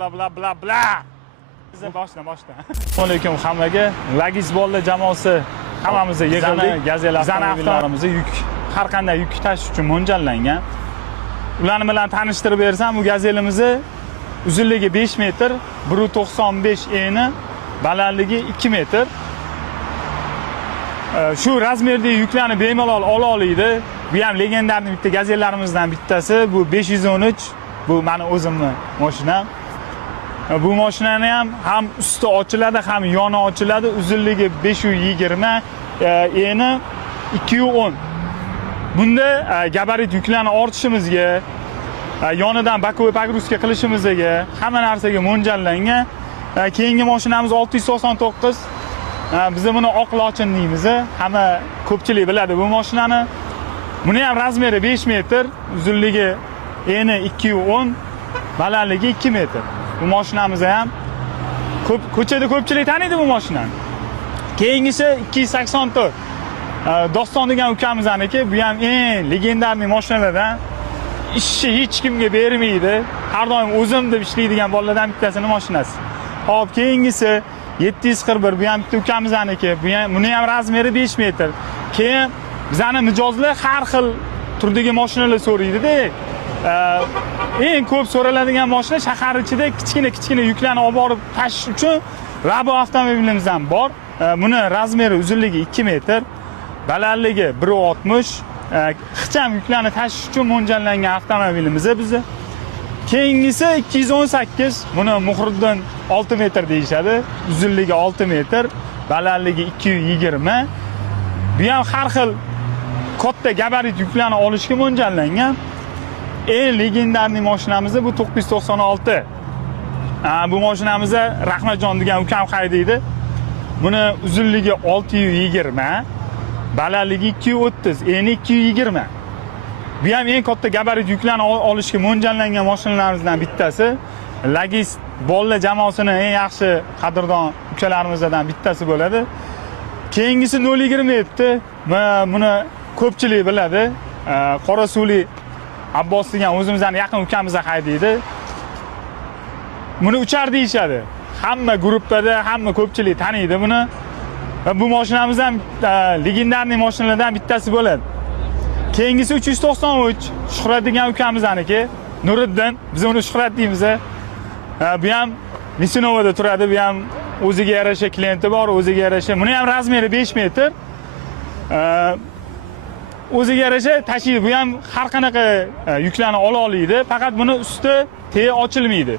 Bla bla bla. Boshdan. Assalomu alaykum hammaga. Lagis bolalar jamoasi hammamiz yig'ildik. Gazel avtomobillarimizni yuk har qanday yuk tashish uchun mo'ljallangan. Ularni bilan tanishtirib bersam, bu gazelimizni uzunligi 5 metr, 1.95 eni, balandligi 2 metr. Shu razmerdagi yuklarni bemalol ola oladi. Bu ham legendarniy bitta gazellarimizdan bittasi. Bu 513. Bu meni o'zimning mashinam. Bu mashinani ham usti ochiladi, ham yoni ochiladi. Uzunligi 520, eni 210. Bunda gabarit yuklarni ortishimizga, yonidan bakovoy pogruska qilishimizga, hamma narsaga mo'ljallangan. Keyingi mashinamiz 699. Biz buni oq lochin deymiz. Hamma ko'pchilik biladi bu mashinani. Buni ham razmeri 5 metr, uzunligi eni 210, balandligi 2 metr. Bu mashinamiz ham ko'chada ko'pchilik taniydi bu mashinani. Keyingisi 284. Doston degan ukamizaniki, bu ham eng legendarniy mashinalardan. Ishni hech kimga bermaydi. Har doim o'zim deb ishlaydigan bolalardan bittasining mashinasi. Hop, keyingisi 741, bu ham bitta ukamizaniki. Buni ham razmeri 5 metr. Keyin bizning mijozlar har xil turdagi mashinalar so'raydi-da. Eng ko'p so'raladigan mashina shahar ichida kichkina yuklarni olib borib tashish uchun Rabo avtomobilimiz ham bor. Buni razmeri uzunligi 2 metr, balandligi 1.60. Ixcham yuklarni tashish uchun mo'ljallangan avtomobilimiz bizni. Keyingisi 218. Buni Muhriddin 6 metr deyishadi. Uzunligi 6 metr, balandligi 220. Bu ham har xil katta gabarit yuklarni olishga mo'ljallangan. Eng legendarniy mashinamiz bu 996. Bu mashinamizni Rahmatjon degan ukam haydaydi. Buni uzunligi 620, balandligi 230, eni 220. Bu ham eng katta gabarit yuklarni olishga mo'ljallangan mashinalarimizdan bittasi. Lagis bolalar jamoasining eng yaxshi qadrdon ukalarimizdan bittasi bo'ladi. Keyingisi 027. Buni ko'pchilik biladi. Qorasuvli Abbos degan o'zimizdan yaqin ukamiz haydaydi. Buni uchar deyishadi. Hamma guruhda, hamma ko'pchilik taniydi buni. Va bu mashinamiz ham legendarniy mashinalardan bittasi bo'ladi. Keyingisi 393. Shuhrat degan ukamizaniki. Nuriddin, biz uni Shuhrat deymiz. Bu ham Lisinovda turadi. Bu ham o'ziga yarasha klienti bor, o'ziga yarasha. Buni ham razmeri 5 metr. O'ziga yarasha tashiydi. Bu ham har qanaqa yuklarni ola oladi. Faqat buni usti tegi ochilmaydi.